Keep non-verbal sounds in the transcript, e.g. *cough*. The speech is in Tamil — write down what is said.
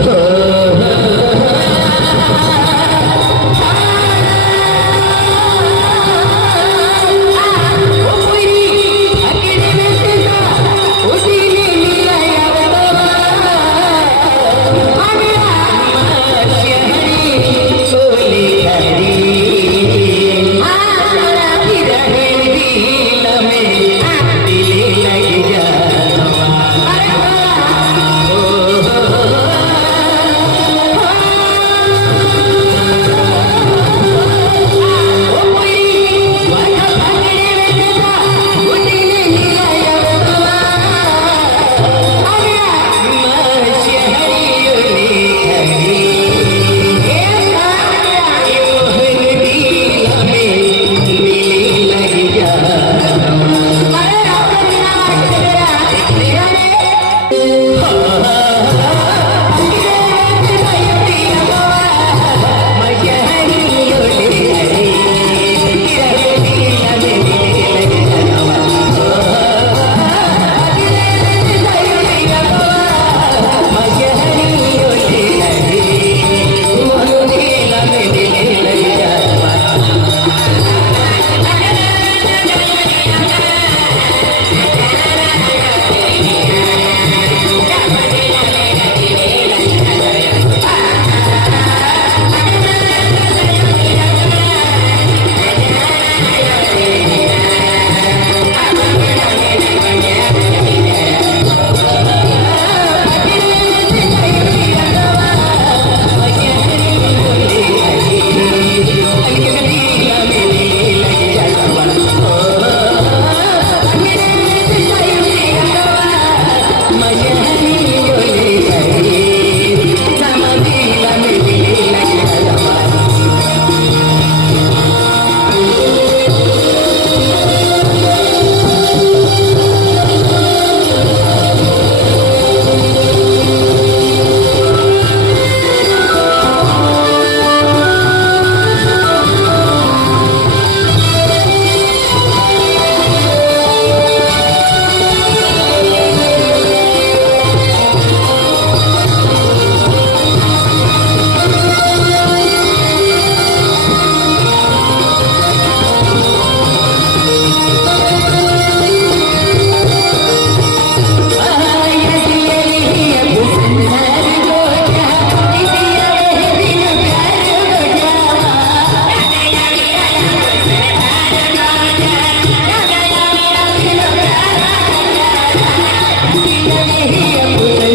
对 *laughs* பெரிய பிள்ளை.